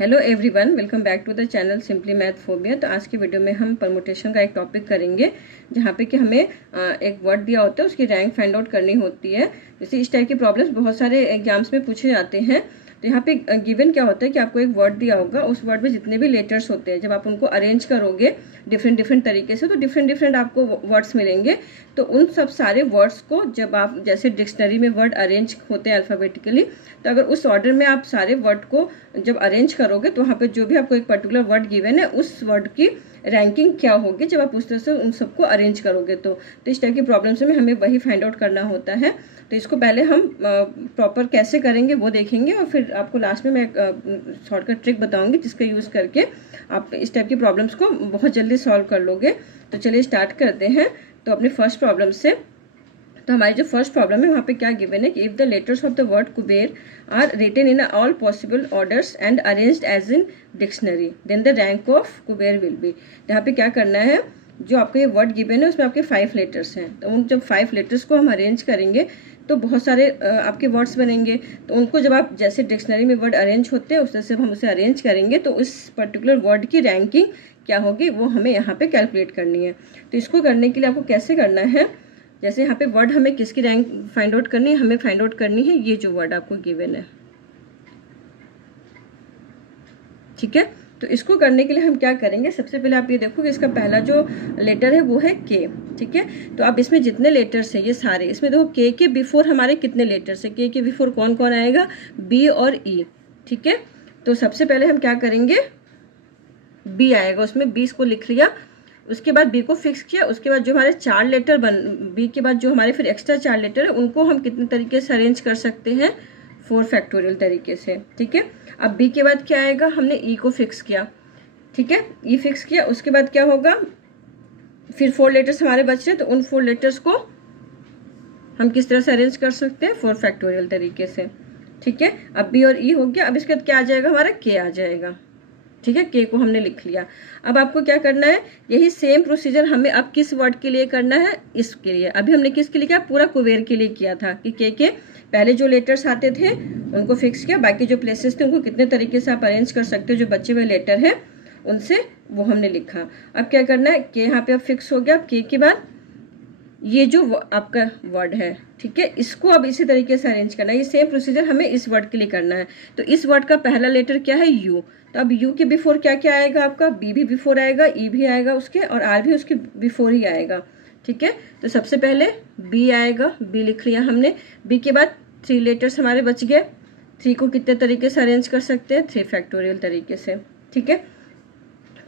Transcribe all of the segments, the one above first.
Hello everyone, welcome back to the channel simply math phobia. तो आज की video में हम परमुटेशन का एक टॉपिक करेंगे जहाँ पे कि हमें एक वर्ड दिया होता है, उसकी रैंक फाइंड आउट करनी होती है। जैसे इस टाइप की प्रॉब्लम्स बहुत सारे एग्जाम्स में पूछे जाते हैं। तो यहाँ पे गिवन क्या होता है कि आपको एक वर्ड दिया होगा, उस वर्ड में जितने भी लेटर्स होते हैं जब आप उनको अरेंज करोगे डिफरेंट तरीके से तो डिफरेंट आपको वर्ड्स मिलेंगे। तो उन सब सारे वर्ड्स को जब आप जैसे डिक्शनरी में वर्ड अरेंज होते हैं अल्फ़ाबेटिकली, तो अगर उस ऑर्डर में आप सारे वर्ड को जब अरेंज करोगे तो वहाँ पे जो भी आपको एक पर्टिकुलर वर्ड गिवन है उस वर्ड की रैंकिंग क्या होगी जब आप उस तरह से उन सबको अरेंज करोगे। तो इस टाइप की प्रॉब्लम्स में हमें वही फाइंड आउट करना होता है। तो इसको पहले हम प्रॉपर कैसे करेंगे वो देखेंगे और फिर आपको लास्ट में मैं शॉर्टकट ट्रिक बताऊंगी जिसका यूज़ करके आप इस टाइप की प्रॉब्लम्स को बहुत जल्दी सॉल्व कर लोगे। तो चलिए स्टार्ट करते हैं। तो अपने फर्स्ट प्रॉब्लम से, तो हमारी जो फर्स्ट प्रॉब्लम है वहाँ पे क्या गिवन है कि if the letters of the word Kuber are written in all possible orders and arranged as in dictionary then the rank of Kuber will be. यहाँ पे क्या करना है, जो आपको ये वर्ड गिवन है उसमें आपके 5 लेटर्स हैं। तो उन जब 5 लेटर्स को हम अरेंज करेंगे तो बहुत सारे आपके वर्ड्स बनेंगे। तो उनको जब आप जैसे डिक्शनरी में वर्ड अरेंज होते हैं उस तरह से हम उसे अरेंज करेंगे तो उस पर्टिकुलर वर्ड की रैंकिंग क्या होगी वो हमें यहाँ पे कैलकुलेट करनी है। तो इसको करने के लिए आपको कैसे करना है, जैसे यहाँ पे वर्ड हमें किसकी रैंक फाइंड आउट करनी है, हमें फाइंड आउट करनी है ये जो वर्ड आपको गिवन है, ठीक है। तो इसको करने के लिए हम क्या करेंगे, सबसे पहले आप ये देखो कि इसका पहला जो लेटर है वो है के, ठीक है। तो अब इसमें जितने लेटर्स हैं ये सारे, इसमें देखो के बिफोर हमारे कितने लेटर्स है, के बिफोर कौन कौन आएगा, बी और ई, ठीक है। तो सबसे पहले हम क्या करेंगे, बी आएगा, उसमें 20 को लिख लिया, उसके बाद बी को फिक्स किया। उसके बाद जो हमारे 4 लेटर बी के बाद जो हमारे फिर एक्स्ट्रा 4 लेटर है उनको हम कितने तरीके से अरेंज कर सकते हैं, 4 फैक्टोरियल तरीके से, ठीक है। अब बी के बाद क्या आएगा, हमने ई को फिक्स किया, ठीक है, ई फिक्स किया। उसके बाद क्या होगा, फिर 4 लेटर्स हमारे बच रहे, तो उन 4 लेटर्स को हम किस तरह से अरेंज कर सकते हैं, 4 फैक्टोरियल तरीके से, ठीक है। अब बी और ई हो गया। अब इसके बाद क्या आ जाएगा, हमारा के आ जाएगा, ठीक है। के को हमने लिख लिया। अब आपको क्या करना है, यही सेम प्रोसीजर हमें अब किस वर्ड के लिए करना है, इसके लिए। अभी हमने किसके लिए किया, पूरा कुबेर के लिए किया था कि के पहले जो लेटर्स आते थे उनको फिक्स किया, बाकी जो प्लेसेस थे उनको कितने तरीके से आप अरेंज कर सकते हो, जो बचे हुए लेटर हैं उनसे वो हमने लिखा। अब क्या करना है, के यहाँ पे अब फिक्स हो गया। अब के बाद ये जो आपका वर्ड है, ठीक है, इसको अब इसी तरीके से अरेंज करना है। ये सेम प्रोसीजर हमें इस वर्ड के लिए करना है। तो इस वर्ड का पहला लेटर क्या है, यू। तो अब यू के बिफोर क्या क्या आएगा आपका, बी भी बिफोर आएगा, ई भी आएगा उसके, और आर भी उसके बिफोर ही आएगा, ठीक है। तो सबसे पहले बी आएगा, बी लिख लिया हमने। बी के बाद 3 लेटर्स हमारे बच गए। 3 को कितने तरीके से अरेंज कर सकते हैं, 3 फैक्टोरियल तरीके से, ठीक है।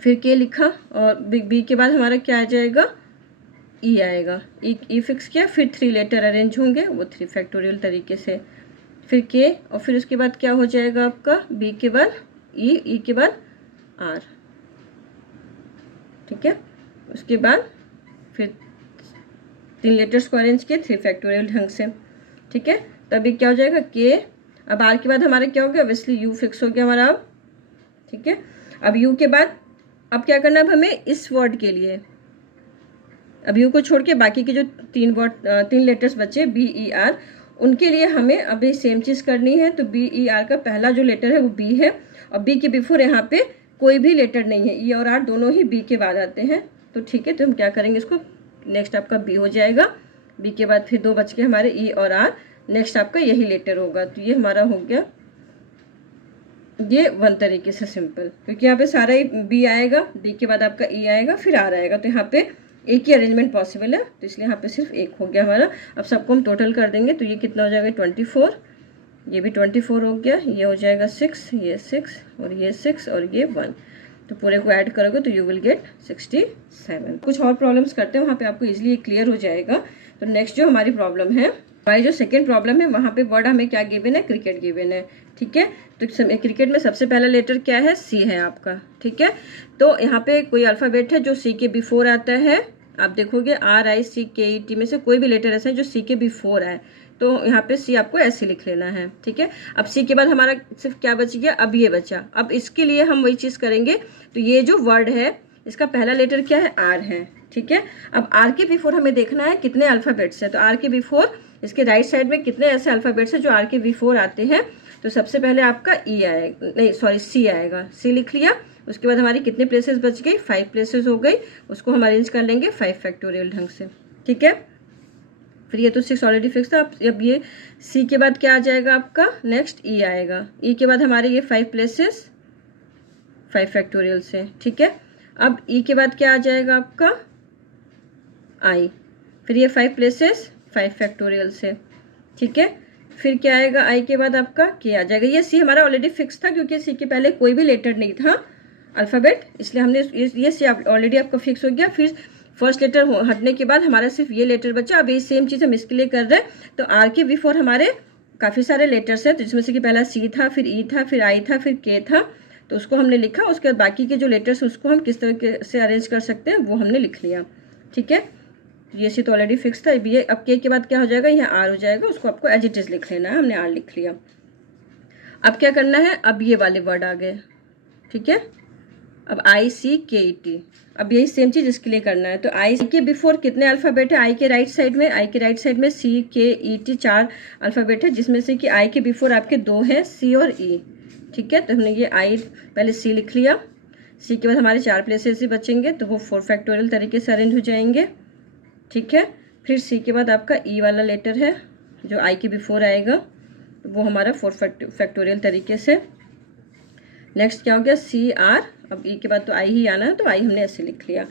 फिर के लिखा और बी के बाद हमारा क्या आ जाएगा, ई आएगा, ई फिक्स किया। फिर 3 लेटर अरेंज होंगे वो 3 फैक्टोरियल तरीके से, फिर के, और फिर उसके बाद क्या हो जाएगा आपका, बी के बाद ई के बाद आर, ठीक है। उसके बाद फिर 3 लेटर्स को अरेंज किए 3 फैक्टोरियल ढंग से, ठीक है। तो अभी क्या हो जाएगा, के। अब आर के बाद हमारा क्या हो गया, ऑब्वियसली यू फिक्स हो गया हमारा अब, ठीक है। अब यू के बाद अब क्या करना, अब हमें इस वर्ड के लिए, अब यू को छोड़ के बाकी के जो 3 लेटर्स बचे बी ई आर, उनके लिए हमें अभी सेम चीज़ करनी है। तो बी ई आर का पहला जो लेटर है वो बी है, और बी के बिफोर यहाँ पे कोई भी लेटर नहीं है, ई और आर दोनों ही बी के बाद आते हैं। तो ठीक है, तो हम क्या करेंगे, इसको नेक्स्ट आपका बी हो जाएगा। बी के बाद फिर 2 बच के हमारे ई और आर, नेक्स्ट आपका यही लेटर होगा। तो ये हमारा हो गया ये 1 तरीके से सिंपल, क्योंकि यहाँ पे सारा ही बी आएगा, बी के बाद आपका ई आएगा, फिर आर आएगा। तो यहाँ पे एक ही अरेंजमेंट पॉसिबल है, तो इसलिए यहाँ पे सिर्फ एक हो गया हमारा। अब सबको हम टोटल कर देंगे तो ये कितना हो जाएगा, 24, ये भी 24 हो गया, ये हो जाएगा 6, ये 6 और ये 6 और ये 1। तो पूरे को ऐड करोगे तो यू विल गेट 67। कुछ और प्रॉब्लम्स करते हैं, वहाँ पे आपको इजीली क्लियर हो जाएगा। तो नेक्स्ट जो हमारी प्रॉब्लम है, हमारी जो सेकेंड प्रॉब्लम है, वहाँ पे वर्ड हमें क्या गिवन है, क्रिकेट गिवन है, ठीक है। तो क्रिकेट में सबसे पहला लेटर क्या है, सी है आपका, ठीक है। तो यहाँ पे कोई अल्फ़ाबेट है जो सी के बिफोर आता है, आप देखोगे RICKET में से कोई भी लेटर ऐसा है जो सी के बिफोर आए, तो यहाँ पे सी आपको ऐसे लिख लेना है, ठीक है। अब सी के बाद हमारा सिर्फ क्या बच गया, अब ये बचा। अब इसके लिए हम वही चीज़ करेंगे। तो ये जो वर्ड है इसका पहला लेटर क्या है, आर है, ठीक है। अब आर के बिफोर हमें देखना है कितने अल्फ़ाबेट्स है। तो आर के बिफोर इसके राइट साइड में कितने ऐसे अल्फ़ाबेट्स हैं जो आर के बिफोर आते हैं। तो सबसे पहले आपका ई आएगा, नहीं सॉरी सी आएगा, सी लिख लिया। उसके बाद हमारी कितने प्लेसेस बच गई, 5 प्लेसेस हो गई, उसको हम अरेंज कर लेंगे 5 फैक्टोरियल ढंग से, ठीक है। फिर ये तो 6 ऑलरेडी फिक्स था। अब ये सी के बाद क्या आ जाएगा आपका, नेक्स्ट ई आएगा, ई के बाद हमारे ये 5 प्लेसेस 5 फैक्टोरियल से, ठीक है। अब ई के बाद क्या आ जाएगा आपका आई, फिर ये 5 प्लेसेस 5 फैक्टोरियल से, ठीक है। फिर क्या आएगा आई के बाद आपका के आ जाएगा। ये सी हमारा ऑलरेडी फिक्स था क्योंकि सी के पहले कोई भी लेटर नहीं था अल्फ़ाबेट, इसलिए हमने ये सी ऑलरेडी आपका फिक्स हो गया। फिर फर्स्ट लेटर हटने के बाद हमारा सिर्फ ये लेटर बचा। अब ये सेम चीज़ हम इसके लिए कर रहे हैं, तो आर के बिफोर हमारे काफ़ी सारे लेटर्स हैं, तो जिसमें से कि पहला सी था, फिर ई था, फिर आई था, फिर के था, तो उसको हमने लिखा। उसके बाद बाकी के जो लेटर्स उसको हम किस तरह से अरेंज कर सकते हैं वो हमने लिख लिया, ठीक है। ये सी तो ऑलरेडी फिक्स था। अब के बाद क्या हो जाएगा, यहाँ आर हो जाएगा, उसको आपको एज इट इज लिख लेना है, हमने आर लिख लिया। अब क्या करना है, अब ये वाले वर्ड आ गए, ठीक है। अब आई सी के ई टी, अब यही सेम चीज इसके लिए करना है। तो आई के बिफोर कितने अल्फ़ाबेट है, आई के राइट साइड में, आई के राइट साइड में सी के ई टी 4 अल्फ़ाबेट है, जिसमें से कि आई के बिफोर आपके 2 हैं, सी और ई, ठीक है। तो हमने ये आई पहले सी लिख लिया, सी के बाद हमारे 4 प्लेसेस ही बचेंगे, तो वो 4 फैक्टोरियल तरीके से अरेंज हो जाएंगे, ठीक है। फिर सी के बाद आपका ई वाला लेटर है जो आई के बिफोर आएगा, तो वो हमारा 4 फैक्टोरियल तरीके से। नेक्स्ट क्या हो गया, सी आर, अब ई के बाद तो आई ही आना है, तो आई हमने ऐसे लिख लिया।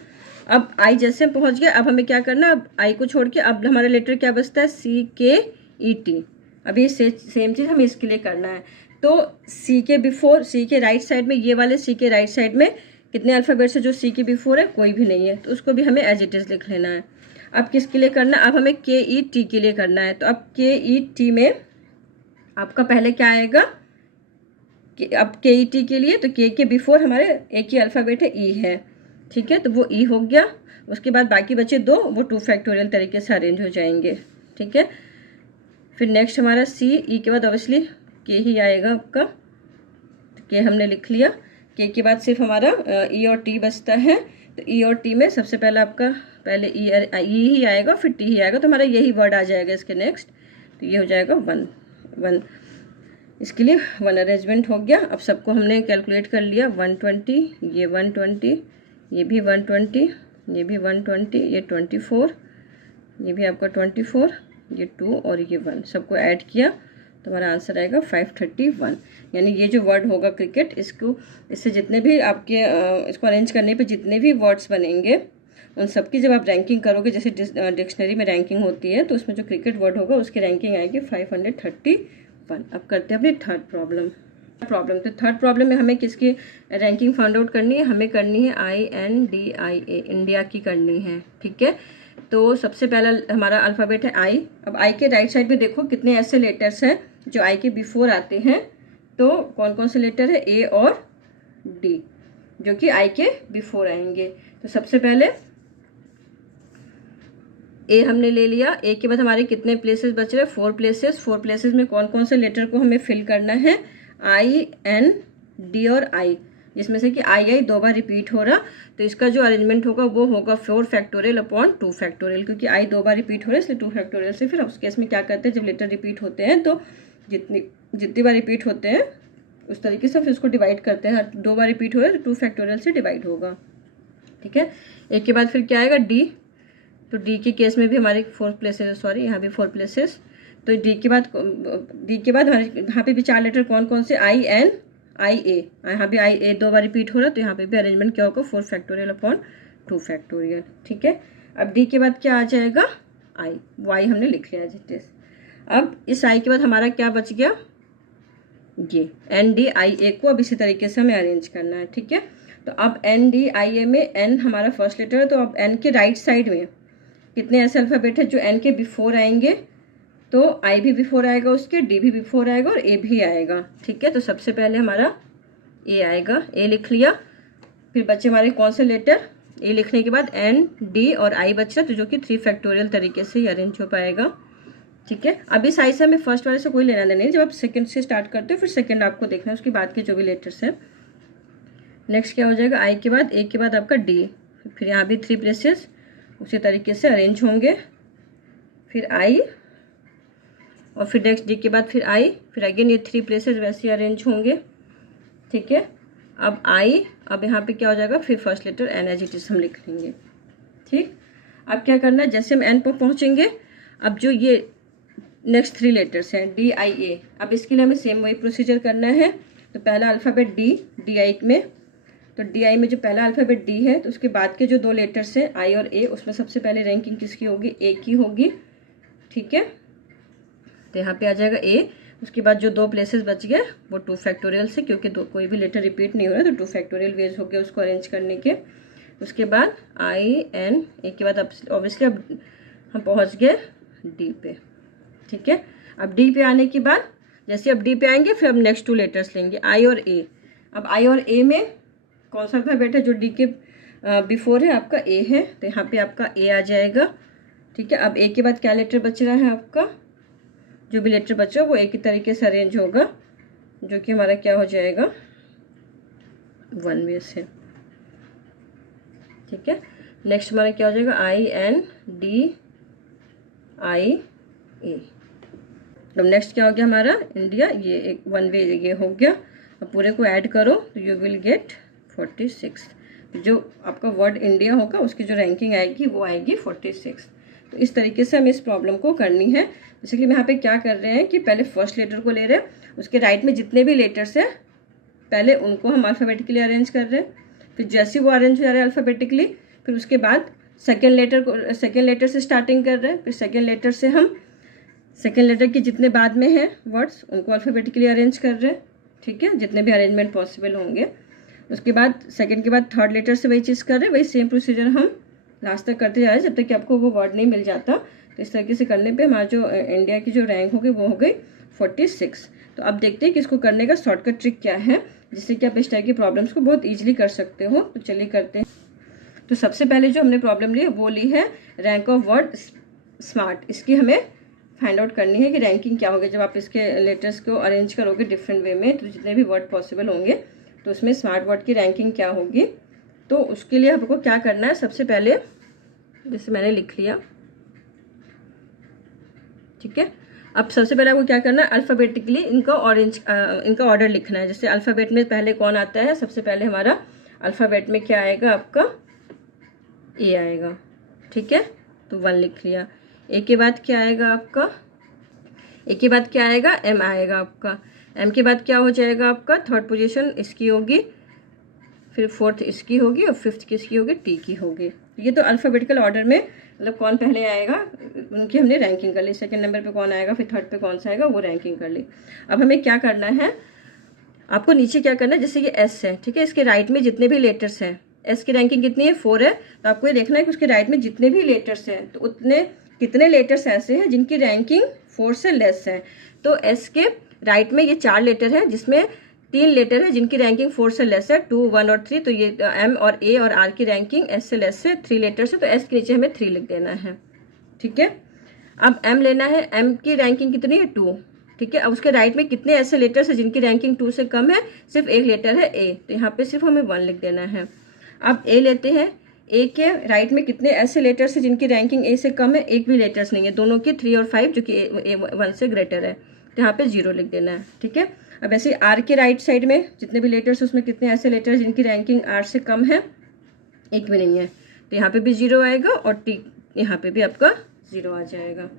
अब आई जैसे हम पहुंच गए, अब हमें क्या करना, अब आई को छोड़ के अब हमारा लेटर क्या बचता है, सी के ई टी। अब ये सेम चीज़ हमें इसके लिए करना है। तो सी के बिफोर, सी के राइट साइड में, ये वाले सी के राइट साइड में कितने अल्फ़ाबेट्स है जो सी के बिफोर है, कोई भी नहीं है, तो उसको भी हमें एज इट इज लिख लेना है। अब किसके लिए करना है, अब हमें के ई टी के लिए करना है। तो अब के ई टी में आपका पहले क्या आएगा, अब के ई टी के लिए तो के बिफोर हमारे एक ही अल्फ़ाबेट है, ई है, ठीक है, तो वो ई हो गया। उसके बाद बाकी बचे 2, वो 2 फैक्टोरियल तरीके से अरेंज हो जाएंगे, ठीक है। फिर नेक्स्ट हमारा सी, ई के बाद ऑब्वियसली के ही आएगा आपका, तो के हमने लिख लिया। के के बाद सिर्फ हमारा ई और टी बचता है, तो ई और टी में सबसे पहले आपका पहले ई ही आएगा, फिर टी ही आएगा, तो हमारा यही वर्ड आ जाएगा इसके नेक्स्ट, तो ये हो जाएगा 1। इसके लिए 1 अरेंजमेंट हो गया। अब सबको हमने कैलकुलेट कर लिया, 120, ये 120, ये भी 120, ये भी 120, ये 24, ये भी आपका 24, ये 2 और ये 1, सबको ऐड किया तो हमारा आंसर आएगा 531। यानी ये जो वर्ड होगा क्रिकेट, इससे जितने भी आपके इसको अरेंज करने पे जितने भी वर्ड्स बनेंगे उन सबकी जब आप रैंकिंग करोगे, जैसे डिक्शनरी में रैंकिंग होती है, तो उसमें जो क्रिकेट वर्ड होगा उसकी रैंकिंग आएगी 531। अब करते हैं अपनी थर्ड प्रॉब्लम। तो थर्ड प्रॉब्लम में हमें किसकी रैंकिंग फाइंड आउट करनी है, हमें करनी है INDIA, इंडिया की करनी है, ठीक है। तो सबसे पहला हमारा अल्फ़ाबेट है आई। अब आई के राइट साइड में देखो कितने ऐसे लेटर्स हैं जो आई के बिफोर आते हैं, तो कौन कौन से लेटर है, ए और डी, जो कि आई के बिफोर आएंगे। तो सबसे पहले ए हमने ले लिया, ए के बाद हमारे कितने प्लेसेस बच रहे हैं, 4 प्लेसेस। 4 प्लेसेस में कौन कौन से लेटर को हमें फिल करना है, आई, एन, डी और आई, जिसमें से कि आई 2 बार रिपीट हो रहा, तो इसका जो अरेंजमेंट होगा वो होगा 4 फैक्टोरियल अपॉन 2 फैक्टोरियल, क्योंकि आई 2 बार रिपीट हो रहा है इसलिए 2 फैक्टोरियल से। फिर उस केस में क्या करते हैं, जब लेटर रिपीट होते हैं तो जितनी बार रिपीट होते हैं उस तरीके से फिर उसको डिवाइड करते हैं। 2 बार रिपीट हो रहा है तो 2 फैक्टोरियल से डिवाइड होगा, ठीक है। एक के बाद फिर क्या आएगा, डी। तो डी के केस में भी हमारे 4 प्लेसेस, सॉरी यहाँ भी 4 प्लेसेस। तो डी के बाद हमारे यहाँ पे भी 4 लेटर कौन कौन से, आई, एन, आई, ए, यहाँ भी आई, ए 2 बार रिपीट हो रहा है, तो यहाँ पे भी अरेंजमेंट क्या होगा, 4 फैक्टोरियल अपॉन 2 फैक्टोरियल, ठीक है। अब डी के बाद क्या आ जाएगा, आई, वाई हमने लिख लिया जिस। अब इस आई के बाद हमारा क्या बच गया, ये NDIA को अब इसी तरीके से हमें अरेंज करना है, ठीक है। तो अब NDIA में एन हमारा फर्स्ट लेटर है, तो अब एन के राइट साइड में कितने ऐसे अल्फ़ाबेट है जो एन के बिफोर आएंगे, तो आई भी बिफोर आएगा उसके, डी भी बिफोर आएगा और ए भी आएगा, ठीक है। तो सबसे पहले हमारा ए आएगा, ए लिख लिया। फिर बच्चे हमारे कौन से लेटर, ए लिखने के बाद एन, डी और आई बचा, तो जो कि 3 फैक्टोरियल तरीके से अरेंज हो पाएगा, ठीक है। अभी साइज से हमें फर्स्ट वाले से कोई लेना देना नहीं, जब आप सेकंड से स्टार्ट करते हो फिर सेकंड आपको देखना है, उसके बाद के जो भी लेटर्स हैं। नेक्स्ट क्या हो जाएगा, आई के बाद, ए के बाद आपका डी, फिर यहाँ भी 3 प्लेसेस उसी तरीके से अरेंज होंगे, फिर आई और फिर नेक्स्ट डी के बाद फिर आई, फिर अगेन ये 3 प्लेसेस वैसे ही अरेंज होंगे, ठीक है। अब आई, अब यहाँ पे क्या हो जाएगा, फिर first letter N as it is हम लिख लेंगे, ठीक। अब क्या करना है, जैसे हम एन पर पहुँचेंगे, अब जो ये नेक्स्ट 3 लेटर्स हैं डी आई ए, अब इसके लिए हमें सेम वही प्रोसीजर करना है। तो पहला अल्फ़ाबेट डी आई में, तो डी आई में जो पहला अल्फ़ाबेट डी है, तो उसके बाद के जो 2 लेटर्स हैं आई और ए, उसमें सबसे पहले रैंकिंग किसकी होगी, ए की होगी, ठीक है। तो यहाँ पे आ जाएगा ए। उसके बाद जो 2 प्लेसेस बच गए वो 2 फैक्टोरियल से, क्योंकि कोई भी लेटर रिपीट नहीं हो रहा है, तो 2 फैक्टोरियल वेज हो गया उसको अरेंज करने के। उसके बाद आई एन ए के बाद अब ऑब्वियसली अब हम पहुँच गए डी पे, ठीक है। अब डी पे आने के बाद जैसे अब डी पे आएंगे, फिर अब नेक्स्ट 2 लेटर्स लेंगे आई और ए। अब आई और ए में कौन सा अल्फ़ाबेट है जो डी के बिफोर है, आपका ए है, तो यहाँ पे आपका ए आ जाएगा, ठीक है। अब ए के बाद क्या लेटर बच रहा है, आपका जो भी लेटर बचा वो एक ही तरीके से अरेंज होगा, जो कि हमारा क्या हो जाएगा 1 वे से, ठीक है। नेक्स्ट हमारा क्या हो जाएगा आई एन डी आई ए। अब नेक्स्ट क्या हो गया हमारा इंडिया, ये एक 1 वे ये हो गया। अब पूरे को ऐड करो तो यू विल गेट 46। जो आपका वर्ड इंडिया होगा उसकी जो रैंकिंग आएगी वो आएगी 46। तो इस तरीके से हमें इस प्रॉब्लम को करनी है। बेसिकली हम यहाँ पे क्या कर रहे हैं कि पहले फर्स्ट लेटर को ले रहे हैं, उसके राइट में जितने भी लेटर्स हैं पहले उनको हम अल्फ़ाबेटिकली अरेंज कर रहे हैं, फिर जैसे वो अरेंज हो जा रहे हैं अल्फ़ाबेटिकली, फिर उसके बाद सेकेंड लेटर से स्टार्टिंग कर रहे हैं, फिर सेकेंड लेटर से हम सेकेंड लेटर के जितने बाद में हैं वर्ड्स उनको अल्फ़ाबेटिकली अरेंज कर रहे हैं, ठीक है, जितने भी अरेंजमेंट पॉसिबल होंगे। उसके बाद सेकेंड के बाद थर्ड लेटर से वही चीज़ कर रहे हैं, वही सेम प्रोसीजर हम लास्ट तक करते जा रहे हैं जब तक कि आपको वो वर्ड नहीं मिल जाता। तो इस तरीके से करने पे हमारा जो इंडिया की जो रैंक होगी वो हो गई 46। तो अब देखते हैं कि इसको करने का शॉर्टकट ट्रिक क्या है, जिससे कि आप इस टाइप की प्रॉब्लम्स को बहुत ईजिली कर सकते हो। तो चलिए करते हैं। तो सबसे पहले जो हमने प्रॉब्लम ली है वो ली है रैंक ऑफ वर्ड स्मार्ट। इसकी हमें फाइंड आउट करनी है कि रैंकिंग क्या होगी जब आप इसके लेटर्स को अरेंज करोगे डिफरेंट वे में, तो जितने भी वर्ड पॉसिबल होंगे तो उसमें स्मार्ट वर्ड की रैंकिंग क्या होगी। तो उसके लिए हमको क्या करना है, सबसे पहले जैसे मैंने लिख लिया, ठीक है। अब सबसे पहले आपको क्या करना है, अल्फ़ाबेटिकली इनका ऑर्डर लिखना है। जैसे अल्फ़ाबेट में पहले कौन आता है, सबसे पहले हमारा अल्फ़ाबेट में क्या आएगा, आपका ए आएगा, ठीक है। तो 1 लिख लिया। ए के बाद क्या आएगा आपका, ए के बाद क्या आएगा, एम आएगा आपका। एम के बाद क्या हो जाएगा आपका, थर्ड पोजीशन इसकी होगी, फिर फोर्थ इसकी होगी और फिफ्थ किसकी होगी, टी की होगी। ये तो अल्फ़ाबेटिकल ऑर्डर में मतलब कौन पहले आएगा उनकी हमने रैंकिंग कर ली, सेकंड नंबर पे कौन आएगा, फिर थर्ड पे कौन सा आएगा वो रैंकिंग कर ली। अब हमें क्या करना है, आपको नीचे क्या करना है, जैसे ये एस है, ठीक है, इसके राइट में जितने भी लेटर्स हैं, एस की रैंकिंग कितनी है 4 है, तो आपको ये देखना है कि उसके राइट में जितने भी लेटर्स हैं तो उतने कितने लेटर्स ऐसे हैं जिनकी रैंकिंग 4 से लेस है। तो एस के राइट में ये 4 लेटर है जिसमें 3 लेटर है जिनकी रैंकिंग 4 से लेस है, 2, 1 और 3। तो ये एम और ए और आर की रैंकिंग एस से लेस है, 3 लेटर्स है, तो एस के नीचे हमें 3 लिख देना है, ठीक है। अब एम लेना है, एम की रैंकिंग कितनी है 2, ठीक है। अब उसके राइट में कितने ऐसे लेटर्स है जिनकी रैंकिंग 2 से कम है, सिर्फ एक लेटर है ए, तो यहाँ पे सिर्फ हमें 1 लिख देना है। अब ए लेते हैं, ए के राइट में कितने ऐसे लेटर्स हैं जिनकी रैंकिंग ए से कम है, एक भी लेटर्स नहीं है, दोनों की 3 और 5 जो कि ए 1 से ग्रेटर है, तो यहाँ पे 0 लिख देना है, ठीक है। अब ऐसे आर के राइट साइड में जितने भी लेटर्स उसमें कितने ऐसे लेटर्स जिनकी रैंकिंग आर से कम है, एक भी नहीं है, तो यहाँ पे भी 0 आएगा और टी यहाँ पे भी आपका 0 आ जाएगा,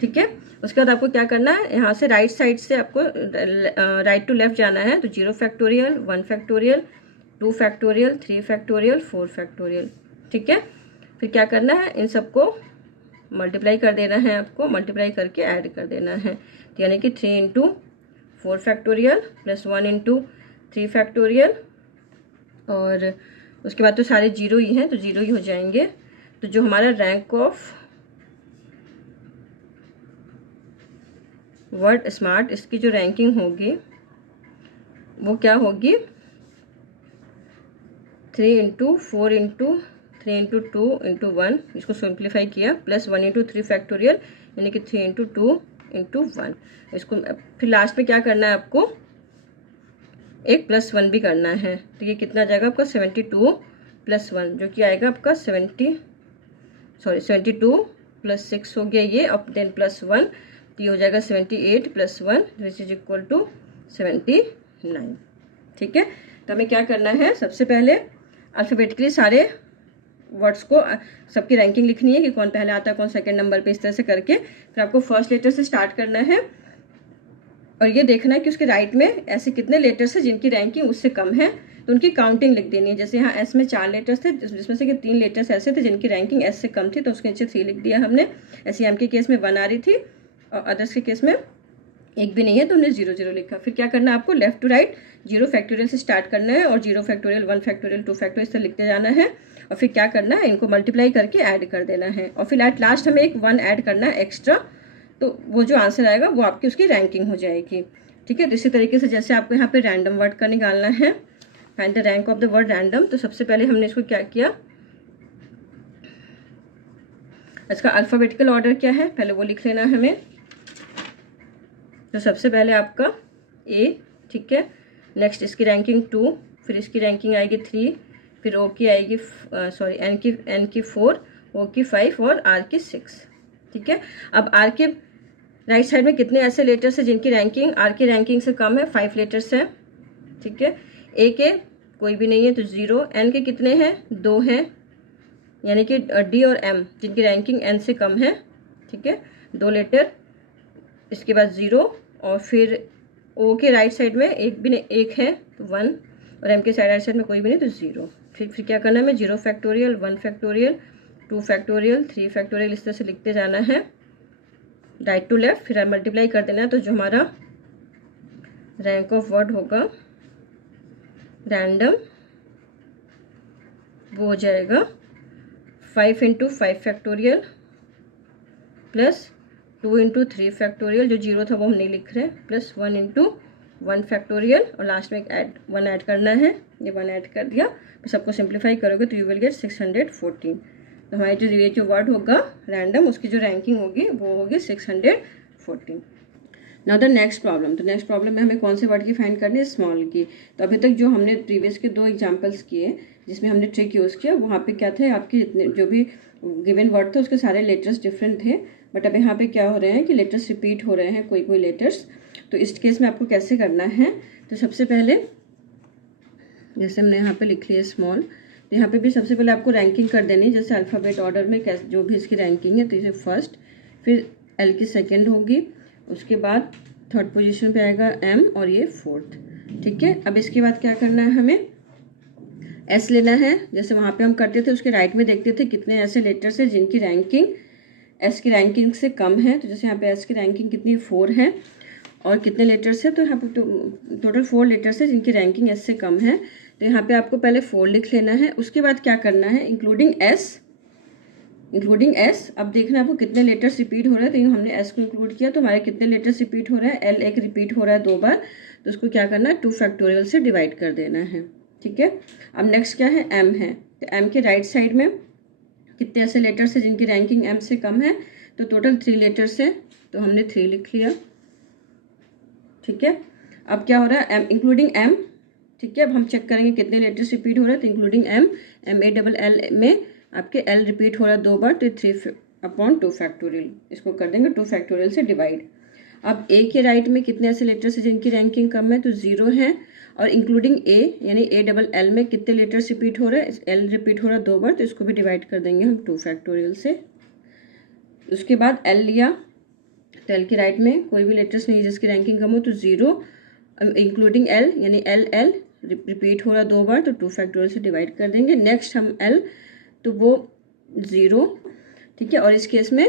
ठीक है। उसके बाद आपको क्या करना है, यहाँ से राइट साइड से आपको राइट टू लेफ्ट जाना है। तो 0 factorial, 1 factorial, 2 factorial, 3 factorial, 4 factorial, ठीक है। फिर क्या करना है, इन सबको मल्टीप्लाई कर देना है, आपको मल्टीप्लाई करके ऐड कर देना है। तो यानी कि 3 into 4 factorial plus 1 into 3 factorial, और उसके बाद तो सारे 0 ही हैं तो 0 ही हो जाएंगे। तो जो हमारा रैंक ऑफ वर्ड स्मार्ट इसकी जो रैंकिंग होगी वो क्या होगी, 3 इंटू 4 इंटू 3 इंटू 2 इंटू 1, इसको सिंप्लीफाई किया, प्लस 1 इंटू 3 फैक्टोरियल यानी कि 3 इंटू 2 इंटू 1। इसको फिर लास्ट में क्या करना है, आपको एक प्लस 1 भी करना है। तो ये कितना जाएगा आपका 72 प्लस 1 जो कि आएगा आपका 72 प्लस 6 हो गया ये, और देन प्लस 1 तो ये हो जाएगा 78 + 1 विच इज इक्वल टू 79। ठीक है, तो हमें क्या करना है, सबसे पहले अल्फ़ाबेटिकली सारे वर्ड्स को सबकी रैंकिंग लिखनी है कि कौन पहले आता है कौन सेकंड नंबर पे, इस तरह से करके फिर आपको फर्स्ट लेटर से स्टार्ट करना है और ये देखना है कि उसके राइट में ऐसे कितने लेटर्स हैं जिनकी रैंकिंग उससे कम है, तो उनकी काउंटिंग लिख देनी है। जैसे यहाँ एस में 4 लेटर्स थे जिसमें से कि 3 लेटर्स ऐसे थे जिनकी रैंकिंग एस से कम थी, तो उसके नीचे 3 लिख दिया हमने। ऐसे एम के केस में 1 आ रही थी और अदर्स के केस में 1 भी नहीं है तो हमने 0 0 लिखा। फिर क्या करना है आपको, लेफ्ट टू राइट 0 फैक्टोरियल से स्टार्ट करना है और 0 फैक्टोरियल 1 फैक्टोरियल 2 फैक्टोरियल इस तरह लिखते जाना है और फिर क्या करना है, इनको मल्टीप्लाई करके ऐड कर देना है और फिर एट लास्ट हमें एक 1 ऐड करना है एक्स्ट्रा, तो वो जो आंसर आएगा वो आपकी उसकी रैंकिंग हो जाएगी। ठीक है, तो इसी तरीके से जैसे आपको यहाँ पे रैंडम वर्ड का निकालना है, find the rank of the word random, तो सबसे पहले हमने इसको क्या किया, इसका अल्फ़ाबेटिकल ऑर्डर क्या है पहले वो लिख लेना हमें। तो सबसे पहले आपका ए, ठीक है, नेक्स्ट इसकी रैंकिंग 2, फिर इसकी रैंकिंग आएगी 3, फिर ओ की आएगी एन की 4, ओ की 5 और आर की 6। ठीक है, अब आर के राइट साइड में कितने ऐसे लेटर्स हैं जिनकी रैंकिंग आर की रैंकिंग से कम है, 5 लेटर्स है। ठीक है, ए के कोई भी नहीं है तो 0, एन के कितने हैं, 2 हैं, यानी कि डी और एम जिनकी रैंकिंग एन से कम है। ठीक है, 2 लेटर, इसके बाद 0 और फिर ओ के राइट साइड में एक भी नहीं, 1 है तो 1 और एम के राइट साइड में कोई भी नहीं तो 0। फिर क्या करना है हमें, 0 फैक्टोरियल 1 फैक्टोरियल 2 फैक्टोरियल 3 फैक्टोरियल इस तरह से लिखते जाना है राइट टू लेफ्ट, फिर मल्टीप्लाई कर देना है। तो जो हमारा रैंक ऑफ वर्ड होगा रैंडम वो हो जाएगा 5 × 5 फैक्टोरियल प्लस 2 × 3 फैक्टोरियल, जो 0 था वो हम नहीं लिख रहे, प्लस 1 × 1 फैक्टोरियल और लास्ट में एक 1 ऐड करना है। ये 1 ऐड कर दिया, फिर सबको सिंप्लीफाई करोगे तो यू विल गेट 614। तो हमारी ये जो वर्ड होगा रैंडम उसकी जो रैंकिंग होगी वो होगी 614। नाउ द नेक्स्ट प्रॉब्लम, तो नेक्स्ट प्रॉब्लम में हमें कौन से वर्ड की फाइंड करनी है, स्मॉल की। तो अभी तक जो हमने प्रीवियस के 2 एग्जाम्पल्स किए जिसमें हमने ट्रिक यूज़ किया, वहाँ पे क्या थे, आपके जितने जो भी गिवन वर्ड थे उसके सारे लेटर्स डिफरेंट थे, बट अब यहाँ पे क्या हो रहे हैं कि लेटर्स रिपीट हो रहे हैं कोई लेटर्स। तो इस केस में आपको कैसे करना है, तो सबसे पहले जैसे हमने यहाँ पे लिख लिया स्मॉल, तो यहाँ पे भी सबसे पहले आपको रैंकिंग कर देनी है, जैसे अल्फ़ाबेट ऑर्डर में कैसे जो भी इसकी रैंकिंग है, तो इसे फर्स्ट, फिर एल की सेकेंड होगी, उसके बाद थर्ड पोजीशन पे आएगा एम और ये 4th। ठीक है, अब इसके बाद क्या करना है, हमें एस लेना है, जैसे वहाँ पे हम करते थे उसके राइट में देखते थे कितने ऐसे लेटर्स हैं जिनकी रैंकिंग एस की रैंकिंग से कम है। तो जैसे यहाँ पे एस की रैंकिंग कितनी 4 है और कितने लेटर्स है, तो यहाँ पे टोटल 4 लेटर्स है जिनकी रैंकिंग एस से कम है। तो यहाँ पे आपको पहले 4 लिख लेना है, उसके बाद क्या करना है, इंक्लूडिंग एस अब देखना है आपको कितने लेटर्स रिपीट हो रहे हैं। तो हमने एस को इंक्लूड किया तो हमारे कितने लेटर्स रिपीट हो रहे हैं, एल एक रिपीट हो रहा है 2 बार, तो उसको क्या करना है 2 फैक्टोरियल से डिवाइड कर देना है। ठीक है, अब नेक्स्ट क्या है, एम है, तो एम के राइट साइड में कितने ऐसे लेटर्स हैं जिनकी रैंकिंग एम से कम है, तो टोटल 3 लेटर्स है, तो हमने 3 लिख लिया। ठीक है, अब क्या हो रहा है, एम इंक्लूडिंग एम। ठीक है, अब हम चेक करेंगे कितने लेटर्स रिपीट हो रहे हैं, तो including M A double L में आपके एल रिपीट हो रहा है 2 बार, तो 3/2 फैक्टोरियल, इसको कर देंगे 2 फैक्टोरियल से डिवाइड। अब ए के राइट में कितने ऐसे लेटर्स हैं जिनकी रैंकिंग कम है, तो 0 है, और इंक्लूडिंग ए यानी ए डबल एल में कितने लेटर्स रिपीट हो रहे हैं, एल रिपीट हो रहा है 2 बार, तो इसको भी डिवाइड कर देंगे हम 2 फैक्टोरियल से। उसके बाद एल लिया, तो एल के राइट में कोई भी लेटर्स नहीं जिसकी रैंकिंग कम हो, तो 0, इंक्लूडिंग एल यानी एल रिपीट हो रहा है 2 बार, तो 2 फैक्टोरियल से डिवाइड कर देंगे। नेक्स्ट हम एल, तो वो 0। ठीक है, और इस केस में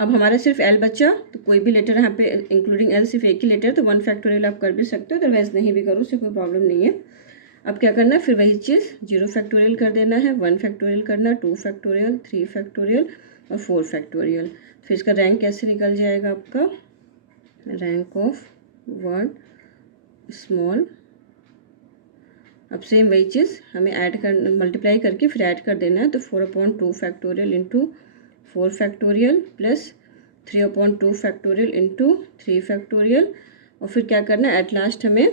अब हमारा सिर्फ एल बचा, तो कोई भी लेटर यहाँ पे इंक्लूडिंग एल सिर्फ एक ही लेटर, तो 1 फैक्टोरियल आप कर भी सकते हो, अदरवाइज नहीं भी करो, उससे कोई प्रॉब्लम नहीं है। अब क्या करना है, फिर वही चीज़ 0 फैक्टोरियल कर देना है, 1 फैक्टोरियल करना, 2 फैक्टोरियल 3 फैक्टोरियल और 4 फैक्टोरियल। फिर इसका रैंक कैसे निकल जाएगा आपका, रैंक ऑफ वर्ड स्मॉल। अब सेम वही चीज़ हमें ऐड कर मल्टीप्लाई करके फिर ऐड कर देना है, तो 4/2 factorial into 4 factorial plus 3/2 factorial into 3 factorial, और फिर क्या करना है, एट लास्ट हमें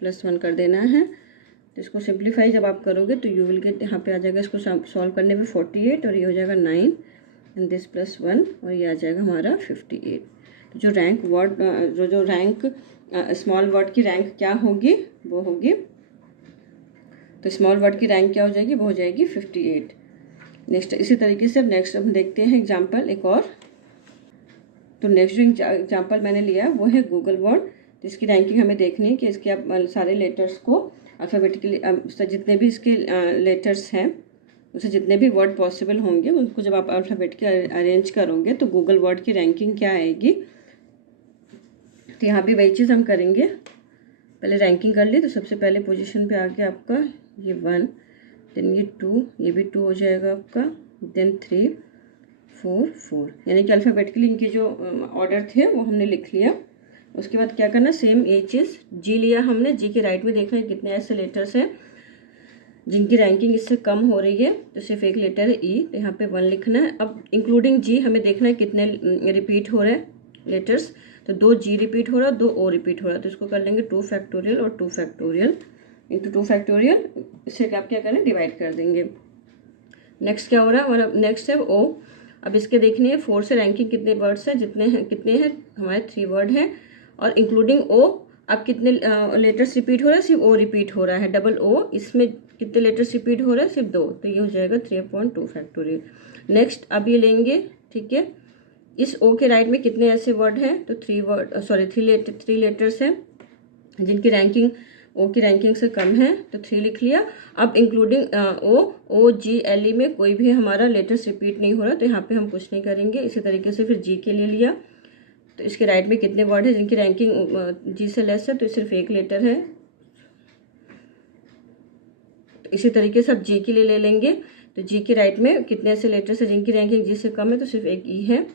+1 कर देना है। तो इसको सिंप्लीफाई जब आप करोगे तो यू विल गेट, यहाँ पे आ जाएगा, इसको सॉल्व करने में 48 और ये हो जाएगा 9 एंड दिस +1 और ये आ जाएगा हमारा 58। जो रैंक वर्ड जो रैंक स्मॉल वर्ड की रैंक क्या होगी, वो होगी, तो स्मॉल वर्ड की रैंक क्या हो जाएगी, वो हो जाएगी 58। नेक्स्ट इसी तरीके से अब नेक्स्ट हम देखते हैं एग्जाम्पल एक और। तो नेक्स्ट जो एग्जाम्पल मैंने लिया वो है गूगल वर्ड। तो इसकी रैंकिंग हमें देखनी है कि इसके आप सारे लेटर्स को अल्फ़ाबेटिकली जितने भी इसके लेटर्स हैं, उसे जितने भी वर्ड पॉसिबल होंगे उनको जब आप अल्फ़ाबेटिकली अरेंज करोगे तो गूगल वर्ड की रैंकिंग क्या आएगी। तो यहाँ भी वही चीज़ हम करेंगे, पहले रैंकिंग कर ली। तो सबसे पहले पोजीशन पे आ गया आपका ये 1, देन ये 2, ये भी 2 हो जाएगा आपका, देन 3, 4, 4, यानी कि अल्फ़ाबेटिकली इनके जो ऑर्डर थे वो हमने लिख लिया। उसके बाद क्या करना, सेम ये चीज़ जी लिया हमने, जी के राइट में देखना है कितने ऐसे लेटर्स हैं जिनकी रैंकिंग इससे कम हो रही है, तो सिर्फ एक लेटर है ई, तो यहाँ पे 1 लिखना है। अब इंक्लूडिंग जी हमें देखना है कितने रिपीट हो रहे हैं लेटर्स, तो 2 जी रिपीट हो रहा है, 2 ओ रिपीट हो रहा है, तो इसको कर लेंगे 2 फैक्टोरियल और 2 फैक्टोरियल इंटू 2 फैक्टोरियल, इससे आप क्या करें, डिवाइड कर देंगे। नेक्स्ट क्या हो रहा है हमारा, नेक्स्ट है ओ। अब इसके देखनी है 4 से रैंकिंग कितने वर्ड्स हैं, कितने हैं हमारे 3 वर्ड हैं, और इंक्लूडिंग ओ अब कितने लेटर्स रिपीट हो रहा है, सिर्फ ओ रिपीट हो रहा है, डबल ओ, इसमें कितने लेटर्स रिपीट हो रहा है, सिर्फ 2, तो ये हो जाएगा 3/2 फैक्टोरियल। नेक्स्ट अब ये लेंगे, ठीक है, इस ओ के राइट में कितने ऐसे वर्ड हैं, तो 3 लेटर्स हैं जिनकी रैंकिंग ओ की रैंकिंग से कम है, तो 3 लिख लिया। अब इंक्लूडिंग ओ जी एल ई में कोई भी हमारा लेटर्स रिपीट नहीं हो रहा, तो यहाँ पे हम कुछ नहीं करेंगे। इसी तरीके से फिर जी के लिए लिया, तो इसके राइट में कितने वर्ड है जिनकी रैंकिंग जी से लेस है, तो सिर्फ एक लेटर है, तो इसी तरीके से अब जी के लिए ले लेंगे। तो जी के राइट में कितने ऐसे लेटर्स है जिनकी रैंकिंग जी से कम है, तो सिर्फ एक ई है।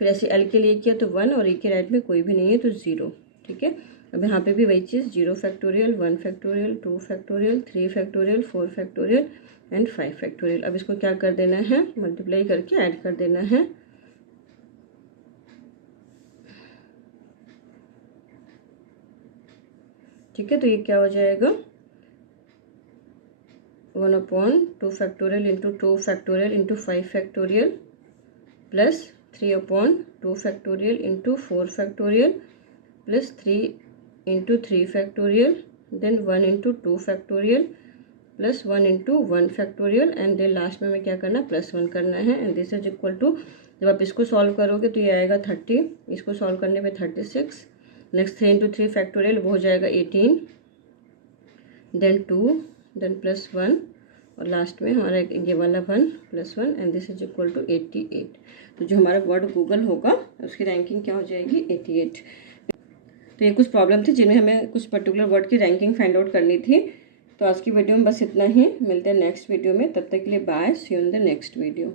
फिर ऐसे एल के लिए किया तो 1, और ई के राइट में कोई भी नहीं है तो 0, ठीक है। अब यहाँ पे भी वही चीज़, 0 factorial, 1 factorial, 2 factorial, 3 factorial, 4 factorial and 5 factorial. अब इसको क्या कर देना है, मल्टीप्लाई करके ऐड कर देना है। ठीक है, तो ये क्या हो जाएगा, 1/2 factorial into 2 factorial into 5 factorial plus 3/2 factorial into 4 factorial plus 3 into 3 factorial, then 1 into 2 factorial plus 1 into 1 factorial, and then last में हमें क्या करना, +1 करना है। And this is equal to, जब आप इसको सॉल्व करोगे तो ये आएगा 30, इसको सॉल्व करने पे 36। नेक्स्ट 3 इंटू 3 फैक्टोरियल वो हो जाएगा 18, देन 2, देन +1, और लास्ट में हमारा ये वाला 1 +1, and this is equal to 88। तो जो हमारा वर्ड गूगल होगा उसकी रैंकिंग क्या हो जाएगी, 88। तो ये कुछ प्रॉब्लम थी जिनमें हमें कुछ पर्टिकुलर वर्ड की रैंकिंग फाइंड आउट करनी थी। तो आज की वीडियो में बस इतना ही, मिलते हैं नेक्स्ट वीडियो में, तब तक के लिए bye, see you in the next video.